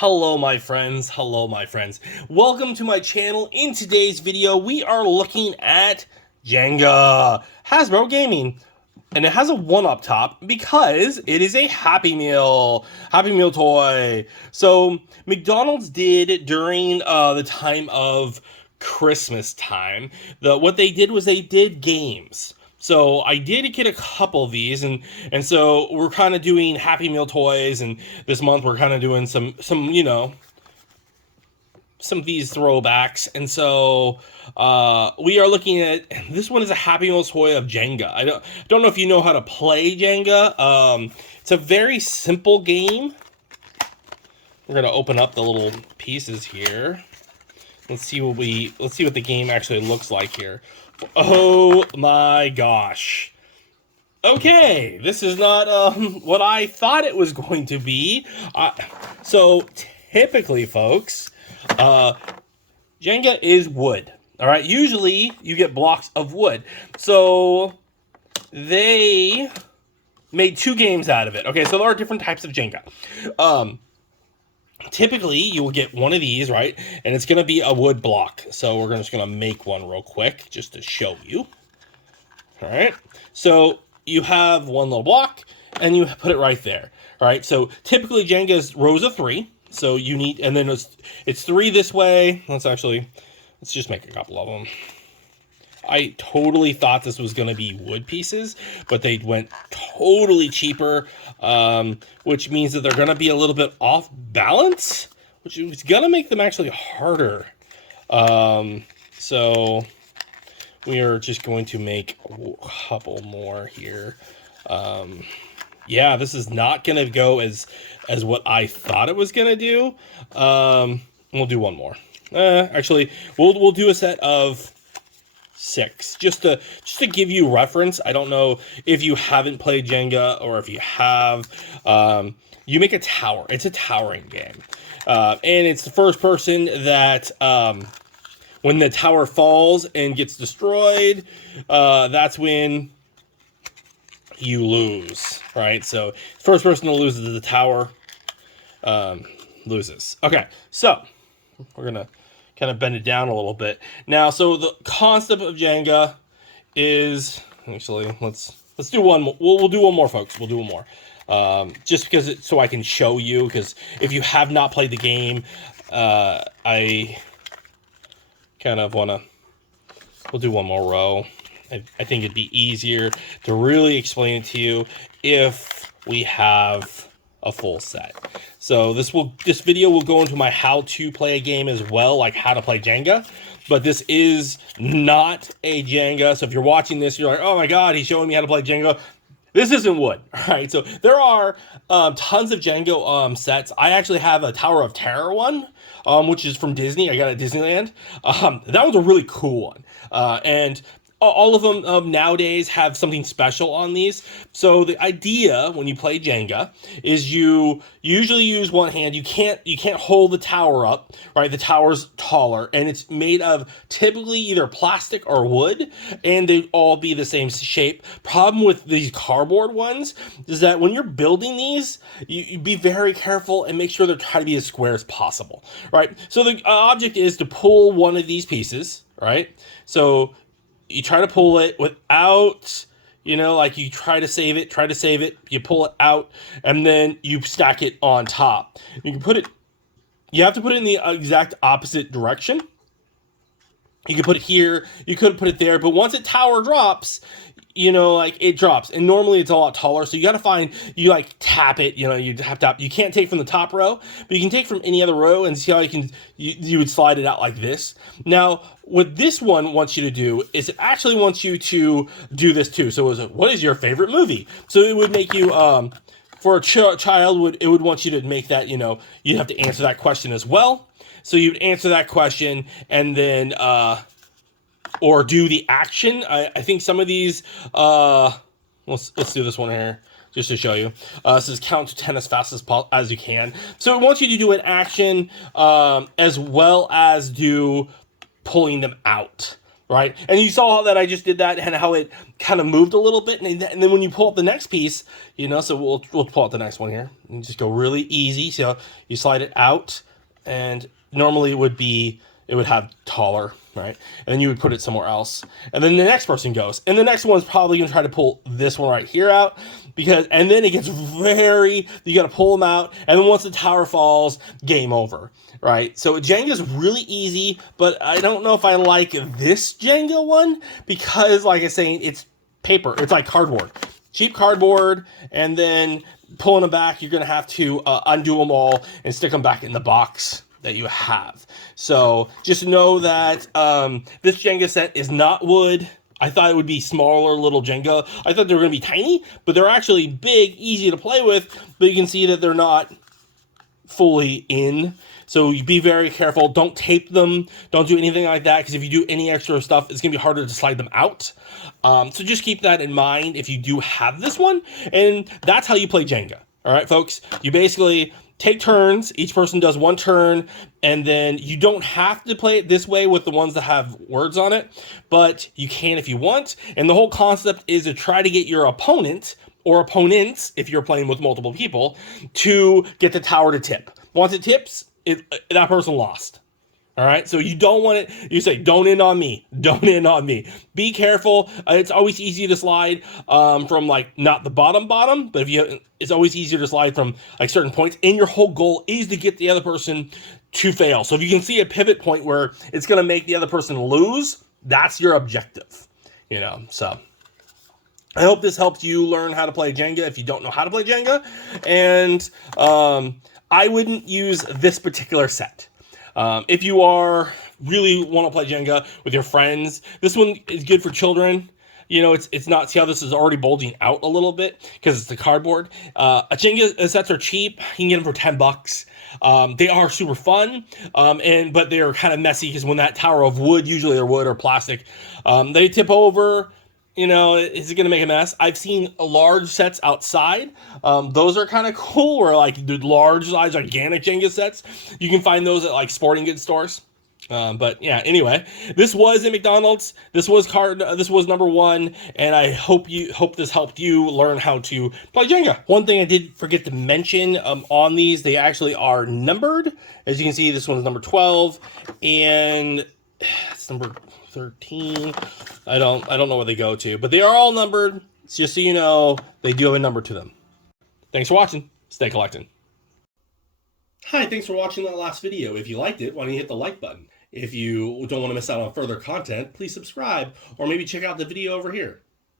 Hello my friends, welcome to my channel. In today's video we are looking at Jenga, Hasbro Gaming, and it has a 1 up top because it is a Happy Meal toy. So McDonald's did during the time of Christmas time, what they did was they did games. So I did get a couple of these, and so we're kind of doing Happy Meal toys, and this month we're kind of doing some some of these throwbacks, and so we are looking at this one is a Happy Meal toy of Jenga. I don't know if you know how to play Jenga. It's a very simple game. We're gonna open up the little pieces here. Let's see what the game actually looks like here. Oh my gosh. Okay, this is not what I thought it was going to be. So typically, folks, Jenga is wood. All right, usually you get blocks of wood. So they made 2 games out of it. Okay, so there are different types of Jenga. Typically, you will get one of these, right? And it's going to be a wood block. So we're just going to make one real quick just to show you. All right. So you have one little block, and you put it right there. All right. So typically, Jenga is rows of 3. So you need, and then it's 3 this way. Let's just make a couple of them. I totally thought this was going to be wood pieces, but they went totally cheaper, which means that they're going to be a little bit off balance, which is going to make them actually harder. So we are just going to make a couple more here. Yeah, this is not going to go as what I thought it was going to do. We'll do one more. Actually, we'll do a set of 6 just to give you reference. I don't know if you haven't played Jenga or if you have. You make a tower. It's a towering game, and it's the first person that when the tower falls and gets destroyed, that's when you lose, right? So first person to lose the tower loses. Okay, so we're gonna kind of bend it down a little bit. Now, so the concept of Jenga is, actually, let's do one more. We'll do one more, folks. We'll do one more. Just because so I can show you, because if you have not played the game, I kind of want to, we'll do one more row. I think it'd be easier to really explain it to you if we have a full set. So this video will go into my how to play a game as well, like how to play Jenga, but this is not a Jenga. So if you're watching this, you're like, oh my god, he's showing me how to play Jenga. This isn't wood. All right, so there are tons of Jenga sets. I actually have a Tower of Terror one, which is from Disney. I got it at Disneyland. That was a really cool one, and all of them nowadays have something special on these. So the idea when you play Jenga is you usually use one hand. You can't hold the tower up, right? The tower's taller, and it's made of typically either plastic or wood, and they all be the same shape. Problem with these cardboard ones is that when you're building these, you be very careful and make sure they're trying to be as square as possible, right? So the object is to pull one of these pieces, right? So you try to pull it without, like you try to save it, you pull it out, and then you stack it on top. You have to put it in the exact opposite direction. You could put it here, you could put it there, but once a tower drops, it drops. And normally it's a lot taller, so you got to find, you tap it, you tap. You can't take from the top row, but you can take from any other row, and see how you would slide it out like this. Now, what this one wants you to do is it actually wants you to do this too. So what is your favorite movie? So it would make you, for a child, it would want you to make that, you have to answer that question as well. So you'd answer that question, and then, or do the action. I think some of these, let's do this one here just to show you. This is count to 10 as fast as you can. So it wants you to do an action as well as do pulling them out. right? And you saw that I just did that and how it kind of moved a little bit. And then when you pull up the next piece, you know, so we'll pull out the next one here. And just go really easy. So you slide it out, and normally it would have taller, right? And then you would put it somewhere else. And then the next person goes. And the next one's probably going to try to pull this one right here out, and then it gets you got to pull them out. And then once the tower falls, game over, right? So Jenga is really easy, but I don't know if I like this Jenga one because, like I was saying, it's paper. It's like cardboard, cheap cardboard, and then pulling them back, you're going to have to undo them all and stick them back in the box that you have. So just know that this Jenga set is not wood. I thought it would be smaller little Jenga. I thought they were going to be tiny, but they're actually big, easy to play with, but you can see that they're not fully in. So you be very careful. Don't tape them. Don't do anything like that, because if you do any extra stuff, it's going to be harder to slide them out. So just keep that in mind if you do have this one. And that's how you play Jenga. All right, folks? You basically take turns. Each person does one turn, and then you don't have to play it this way with the ones that have words on it, but you can if you want. And the whole concept is to try to get your opponent or opponents, if you're playing with multiple people, to get the tower to tip. Once it tips, that person lost. All right, so you don't want it. You say, "Don't in on me. Don't in on me." Be careful. It's always easy to slide from like not the bottom, but it's always easier to slide from like certain points. And your whole goal is to get the other person to fail. So if you can see a pivot point where it's going to make the other person lose, that's your objective. You know. So I hope this helps you learn how to play Jenga if you don't know how to play Jenga. And I wouldn't use this particular set. If you really want to play Jenga with your friends, this one is good for children. You know, it's not, see how this is already bulging out a little bit because it's the cardboard. Jenga sets are cheap. You can get them for $10. They are super fun, but they're kind of messy because when that tower of wood, usually they're wood or plastic, they tip over. You know, is it going to make a mess? I've seen large sets outside. Those are kind of cool, where like the large size, gigantic Jenga sets. You can find those at like sporting goods stores. But yeah, anyway, this was at McDonald's. This was number one, and I hope this helped you learn how to play Jenga. One thing I did forget to mention on these, they actually are numbered. As you can see, this one's number 12, and it's number 13. I don't know where they go to, but they are all numbered. Just so you know, they do have a number to them. Thanks for watching. Stay collecting. Hi, thanks for watching that last video. If you liked it, why don't you hit the like button? If you don't want to miss out on further content, please subscribe, or maybe check out the video over here.